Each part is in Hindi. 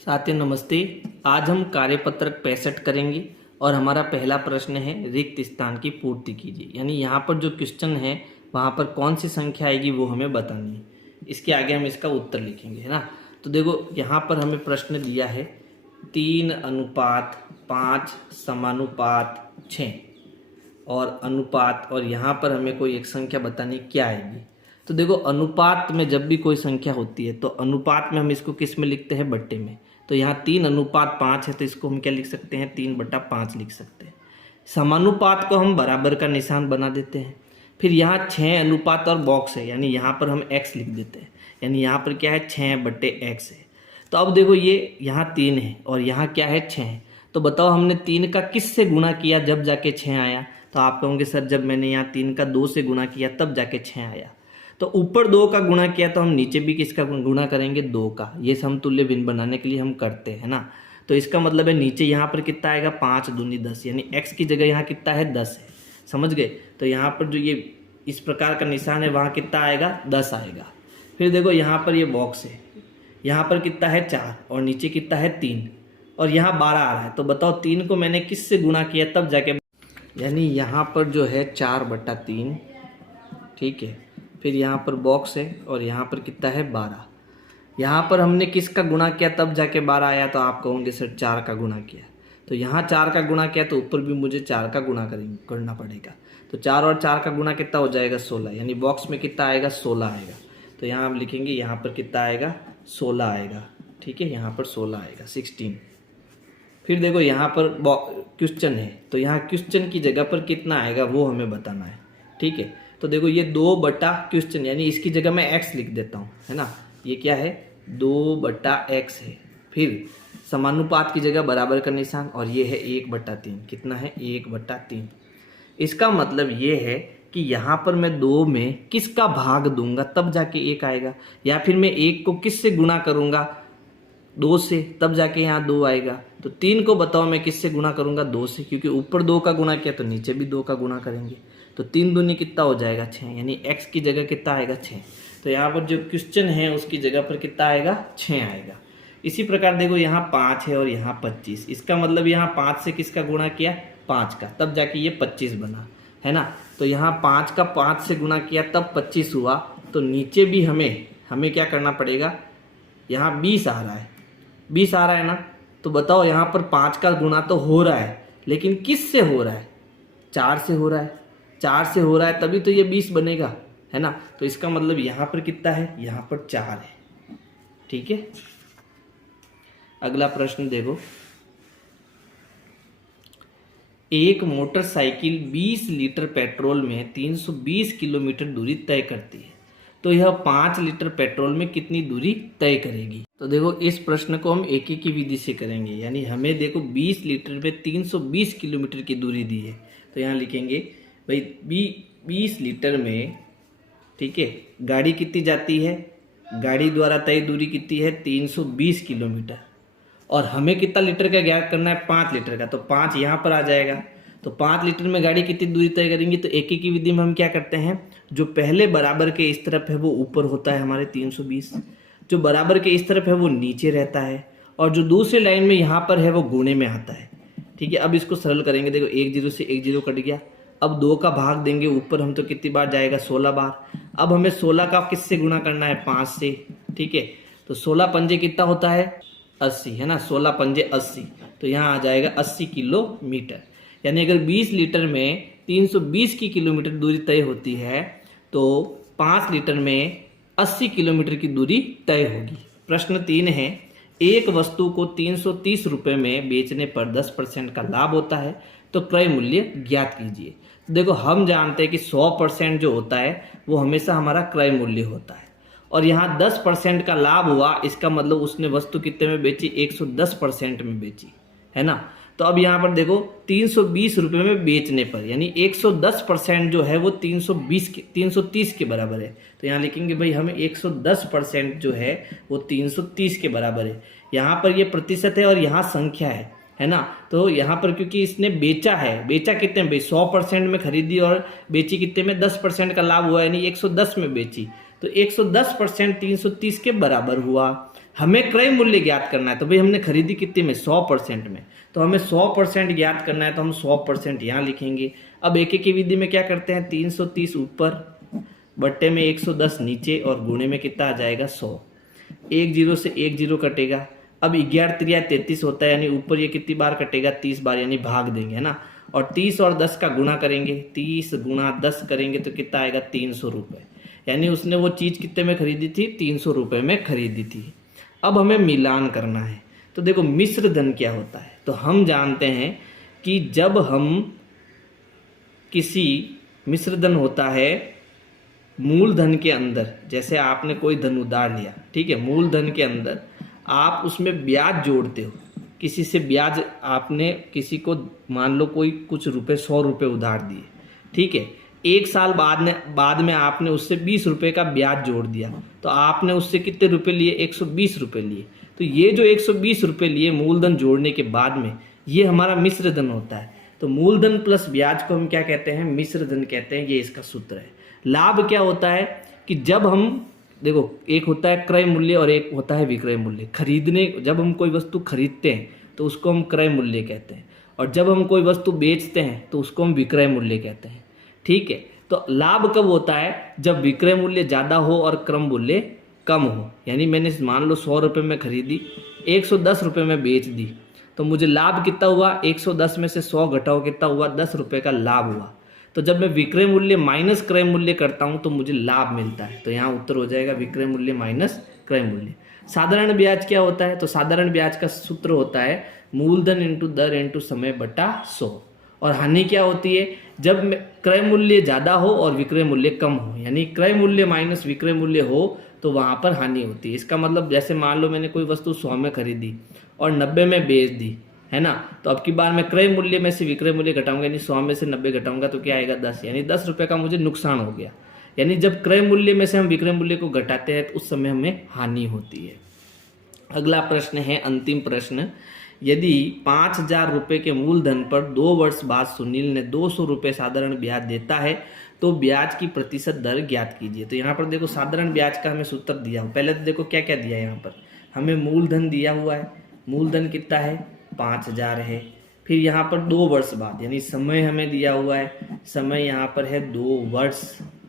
साथियों नमस्ते। आज हम कार्यपत्रक 65 करेंगे और हमारा पहला प्रश्न है रिक्त स्थान की पूर्ति कीजिए। यानी यहाँ पर जो क्वेश्चन है वहाँ पर कौन सी संख्या आएगी वो हमें बतानी है। इसके आगे हम इसका उत्तर लिखेंगे, है ना। तो देखो यहाँ पर हमें प्रश्न दिया है 3:5 समानुपात 6 और अनुपात, और यहाँ पर हमें कोई एक संख्या बतानी क्या आएगी। तो देखो अनुपात में जब भी कोई संख्या होती है तो अनुपात में हम इसको किस में लिखते हैं, बट्टे में। तो यहाँ 3:5 है तो इसको हम क्या लिख सकते हैं, 3/5 लिख सकते हैं। समानुपात को हम बराबर का निशान बना देते हैं। फिर यहाँ 6 अनुपात और बॉक्स है, यानी यहाँ पर हम x लिख देते हैं। यानी यहाँ पर क्या है, 6/x है। तो अब देखो ये यहाँ 3 है और यहाँ क्या है, 6 है। तो बताओ हमने 3 का किस से गुणा किया जब जाके 6 आया। तो आप कहोगे सर जब मैंने यहाँ 3 का 2 से गुणा किया तब जाके 6 आया। तो ऊपर 2 का गुणा किया तो हम नीचे भी किसका गुणा करेंगे, 2 का। ये समतुल्य भिन्न बनाने के लिए हम करते हैं ना। तो इसका मतलब है नीचे यहाँ पर कितना आएगा, 5 दूनी 10, यानी x की जगह यहाँ कितना है, 10 है। समझ गए। तो यहाँ पर जो ये इस प्रकार का निशान है वहाँ कितना आएगा, 10 आएगा। फिर देखो यहाँ पर ये बॉक्स है, यहाँ पर कितना है, 4 और नीचे कितना है, 3 और यहाँ 12 आ रहा है। तो बताओ 3 को मैंने किस से गुणा किया तब जाके, यानी यहाँ पर जो है 4/3, ठीक है। फिर यहाँ पर बॉक्स है और यहाँ पर कितना है, 12। यहाँ पर हमने किसका गुणा किया तब जाके 12 आया। तो आप कहोगे सर 4 का गुणा किया। तो यहाँ 4 का गुणा किया तो ऊपर भी मुझे 4 का गुणा करना पड़ेगा। तो 4 और 4 का गुणा कितना हो जाएगा, 16। यानी बॉक्स में कितना आएगा, 16 आएगा। तो यहाँ हम लिखेंगे यहाँ पर कितना आएगा, 16 आएगा, ठीक है। यहाँ पर 16 आएगा, 16। फिर देखो यहाँ पर क्वेश्चन है, तो यहाँ क्वेश्चन की जगह पर कितना आएगा वो हमें बताना है, ठीक है। तो देखो ये 2/क्वेश्चन, यानी इसकी जगह मैं x लिख देता हूँ, है ना। ये क्या है, 2/x है। फिर समानुपात की जगह बराबर का निशान और ये है 1/3। कितना है, 1/3। इसका मतलब ये है कि यहाँ पर मैं 2 में किसका भाग दूंगा तब जाके 1 आएगा, या फिर मैं 1 को किस से गुणा करूँगा, 2 से, तब जाके यहाँ 2 आएगा। तो 3 को बताओ मैं किससे गुणा करूँगा, 2 से, क्योंकि ऊपर 2 का गुणा किया तो नीचे भी 2 का गुणा करेंगे। तो 3 दूनी कितना हो जाएगा, 6, यानी x की जगह कितना आएगा, 6। तो यहाँ पर जो क्वेश्चन है उसकी जगह पर कितना आएगा, 6 आएगा। इसी प्रकार देखो यहाँ 5 है और यहाँ 25। इसका मतलब यहाँ 5 से किसका गुणा किया, 5 का, तब जाके ये 25 बना, है ना। तो यहाँ 5 का 5 से गुणा किया तब 25 हुआ। तो नीचे भी हमें क्या करना पड़ेगा, यहाँ 20 आ रहा है, 20 आ रहा है ना। तो बताओ यहाँ पर 5 का गुणा तो हो रहा है, लेकिन किस से हो रहा है, 4 से हो रहा है। 4 से हो रहा है तभी तो ये 20 बनेगा, है ना। तो इसका मतलब यहाँ पर कितना है, यहाँ पर 4 है, ठीक है। अगला प्रश्न देखो, एक मोटरसाइकिल 20 लीटर पेट्रोल में 320 किलोमीटर दूरी तय करती है, तो यह 5 लीटर पेट्रोल में कितनी दूरी तय करेगी। तो देखो इस प्रश्न को हम एक की विधि से करेंगे। यानी हमें देखो 20 लीटर में 320 किलोमीटर की दूरी दी है। तो यहाँ लिखेंगे भाई 20 लीटर में, ठीक है, गाड़ी कितनी जाती है, गाड़ी द्वारा तय दूरी कितनी है, 320 किलोमीटर। और हमें कितना लीटर का ज्ञात करना है, 5 लीटर का। तो 5 यहाँ पर आ जाएगा। तो 5 लीटर में गाड़ी कितनी दूरी तय करेंगी। तो एक की विधि में हम क्या करते हैं, जो पहले बराबर के इस तरफ है वो ऊपर होता है हमारे 320, जो बराबर के इस तरफ है वो नीचे रहता है, और जो दूसरे लाइन में यहाँ पर है वो गुणे में आता है, ठीक है। अब इसको सरल करेंगे। देखो 1 0 से 1 0 कट गया। अब 2 का भाग देंगे ऊपर हम, तो कितनी बार जाएगा, 16 बार। अब हमें 16 का किससे गुणा करना है, 5 से, ठीक है। तो 16 पंजे कितना होता है, 80, है ना। 16 पंजे 80, तो यहाँ आ जाएगा 80 किलोमीटर। यानी अगर 20 लीटर में 320 की किलोमीटर दूरी तय होती है तो 5 लीटर में 80 किलोमीटर की दूरी तय होगी। प्रश्न 3 है, एक वस्तु को 330 रुपये में बेचने पर 10% का लाभ होता है, तो क्रय मूल्य ज्ञात कीजिए। देखो हम जानते हैं कि 100% जो होता है वो हमेशा हमारा क्रय मूल्य होता है, और यहाँ 10% का लाभ हुआ, इसका मतलब उसने वस्तु कितने में बेची, 110% में बेची, है ना। तो अब यहाँ पर देखो 320 रुपये में बेचने पर, यानी 110% जो है वो 330 के बराबर है। तो यहाँ लिखेंगे भाई हमें 110% जो है वो 330 के बराबर है। यहाँ पर ये प्रतिशत है और यहाँ संख्या है ना। तो यहाँ पर क्योंकि इसने बेचा है, बेचा कितने में भाई, 100% में खरीदी और बेची कितने में, 10% का लाभ हुआ, यानी 110 में बेची। तो 110% 330 के बराबर हुआ। हमें क्रय मूल्य ज्ञात करना है, तो भाई हमने खरीदी कितने में, 100% में, तो हमें 100% ज्ञात करना है, तो हम 100% यहाँ लिखेंगे। अब एक एक की विधि में क्या करते हैं, 330 ऊपर बट्टे में 110 नीचे और गुणे में कितना आ जाएगा 100। एक जीरो से एक जीरो कटेगा। अब 11 त्रिया 33 होता है, यानी ऊपर ये कितनी बार कटेगा, 30 बार, यानी भाग देंगे, है ना। और 30 और 10 का गुणा करेंगे, 30 गुणा 10 करेंगे तो कितना आएगा 300 रुपये, यानी उसने वो चीज़ कितने में खरीदी थी, 300 रुपये में खरीदी थी। अब हमें मिलान करना है, तो देखो मिश्र धन क्या होता है, तो हम जानते हैं कि जब हम किसी मिश्र धन होता है मूलधन के अंदर, जैसे आपने कोई धन उधार लिया, ठीक है, मूलधन के अंदर आप उसमें ब्याज जोड़ते हो, किसी से ब्याज आपने किसी को मान लो कोई कुछ रुपए 100 रुपये उधार दिए, ठीक है, एक साल बाद में आपने उससे 20 रुपये का ब्याज जोड़ दिया, तो आपने उससे कितने रुपए लिए, 120 रुपये लिए। तो ये जो 120 रुपये लिए मूलधन जोड़ने के बाद में, ये हमारा मिश्र धन होता है। तो मूलधन प्लस ब्याज को हम क्या कहते हैं, मिश्र धन कहते हैं, ये इसका सूत्र है। लाभ क्या होता है कि जब हम देखो, एक होता है क्रय मूल्य और एक होता है विक्रय मूल्य। खरीदने, जब हम कोई वस्तु खरीदते हैं तो उसको हम क्रय मूल्य कहते हैं, और जब हम कोई वस्तु बेचते हैं तो उसको हम विक्रय मूल्य कहते हैं, ठीक है। तो लाभ कब होता है, जब विक्रय मूल्य ज़्यादा हो और क्रय मूल्य कम हो, यानी मैंने मान लो 100 रुपये में खरीदी, 110 रुपये में बेच दी, तो मुझे लाभ कितना हुआ, 110 में से 100 घटाओ कितना हुआ, 10 रुपये का लाभ हुआ। तो जब मैं विक्रय मूल्य माइनस क्रय मूल्य करता हूं तो मुझे लाभ मिलता है, तो यहाँ उत्तर हो जाएगा विक्रय मूल्य माइनस क्रय मूल्य। साधारण ब्याज क्या होता है, तो साधारण ब्याज का सूत्र होता है मूलधन इंटू दर इंटू समय बटा 100। और हानि क्या होती है, जब क्रय मूल्य ज़्यादा हो और विक्रय मूल्य कम हो, यानी क्रय मूल्य माइनस विक्रय मूल्य हो तो वहाँ पर हानि होती है। इसका मतलब जैसे मान लो मैंने कोई वस्तु 100 में खरीदी और 90 में बेच दी, है ना, तो अब की बार मैं क्रय मूल्य में से विक्रय मूल्य घटाऊंगा, यानी 100 में से 90 घटाऊंगा तो क्या आएगा 10, यानी 10 रुपये का मुझे नुकसान हो गया। यानी जब क्रय मूल्य में से हम विक्रय मूल्य को घटाते हैं तो उस समय हमें हानि होती है। अगला प्रश्न है, अंतिम प्रश्न, यदि 5,000 रुपये के मूलधन पर 2 वर्ष बाद सुनील ने 200 रुपये साधारण ब्याज देता है तो ब्याज की प्रतिशत दर ज्ञात कीजिए। तो यहाँ पर देखो साधारण ब्याज का हमें सूत्र दिया हो। पहले तो देखो क्या क्या दिया है, यहाँ पर हमें मूलधन दिया हुआ है, मूलधन कितना है 5,000 है। फिर यहाँ पर 2 वर्ष बाद, यानी समय हमें दिया हुआ है, समय यहाँ पर है 2 वर्ष,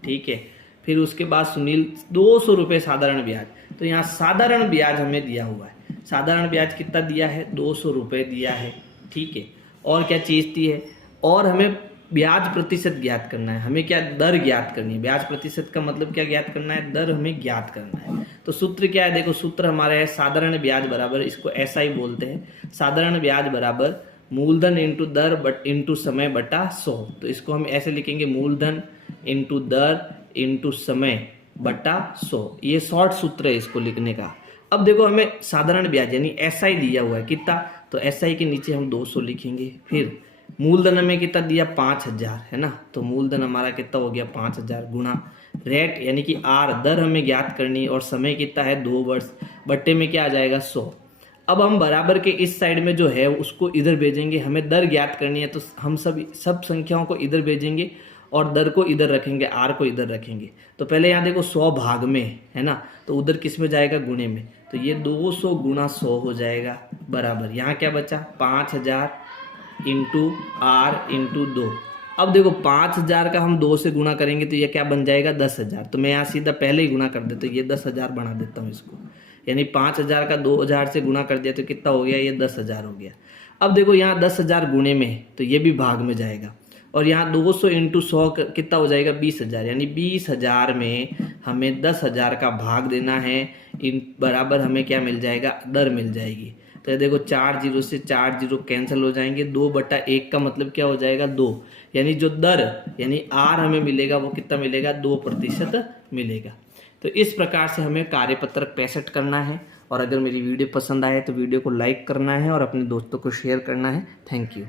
ठीक है। फिर उसके बाद सुनील 200 रुपये साधारण ब्याज, तो यहाँ साधारण ब्याज हमें दिया हुआ है, साधारण ब्याज कितना दिया है 200 रुपये दिया है, ठीक है। और क्या चीज़ दी है, और हमें ब्याज प्रतिशत ज्ञात करना है, हमें क्या दर ज्ञात करनी है। ब्याज प्रतिशत का मतलब क्या ज्ञात करना है, दर हमें ज्ञात करना है। तो सूत्र क्या है, देखो सूत्र हमारा है साधारण ब्याज बराबर, इसको ऐसा ही बोलते हैं, साधारण ब्याज बराबर मूलधन इंटू दर बट इंटू समय बटा 100। तो इसको हम ऐसे लिखेंगे, मूलधन इंटू दर इंटू समय बटा 100। ये शॉर्ट सूत्र है इसको लिखने का। अब देखो हमें साधारण ब्याज यानी एसआई दिया हुआ है कितना, तो एसआई के नीचे हम 200 लिखेंगे। फिर मूलधन हमें कितना दिया 5,000, है ना, तो मूलधन हमारा कितना हो गया 5,000 गुणा रेट यानी कि आर, दर हमें ज्ञात करनी और समय कितना है 2 वर्ष, बट्टे में क्या आ जाएगा 100। अब हम बराबर के इस साइड में जो है उसको इधर भेजेंगे, हमें दर ज्ञात करनी है तो हम सब संख्याओं को इधर भेजेंगे और दर को इधर रखेंगे, आर को इधर रखेंगे। तो पहले यहाँ देखो 100 भाग में, है ना, तो उधर किस में जाएगा गुणे में, तो ये 200 गुणा 100 हो जाएगा बराबर, यहाँ क्या बचा 5,000 इंटू आर इंटू 2। अब देखो 5,000 का हम 2 से गुणा करेंगे तो ये क्या बन जाएगा 10,000, तो मैं यहाँ सीधा पहले ही गुणा कर देता हूँ, ये 10,000 बना देता हूँ इसको, यानी 5,000 का 2,000 से गुणा कर दिया तो कितना हो गया, ये 10,000 हो गया। अब देखो यहाँ 10,000 गुणे में तो ये भी भाग में जाएगा, और यहाँ 200 इंटू 100 कितना हो जाएगा 20,000, यानी 20,000 में हमें 10,000 का भाग देना है, इन बराबर हमें क्या मिल जाएगा, दर मिल जाएगी। तो देखो 4 जीरो से 4 जीरो कैंसिल हो जाएंगे, 2/1 का मतलब क्या हो जाएगा 2, यानी जो दर यानी आर हमें मिलेगा वो कितना मिलेगा 2% मिलेगा। तो इस प्रकार से हमें कार्यपत्रक 65 करना है। और अगर मेरी वीडियो पसंद आए तो वीडियो को लाइक करना है और अपने दोस्तों को शेयर करना है। Thank you.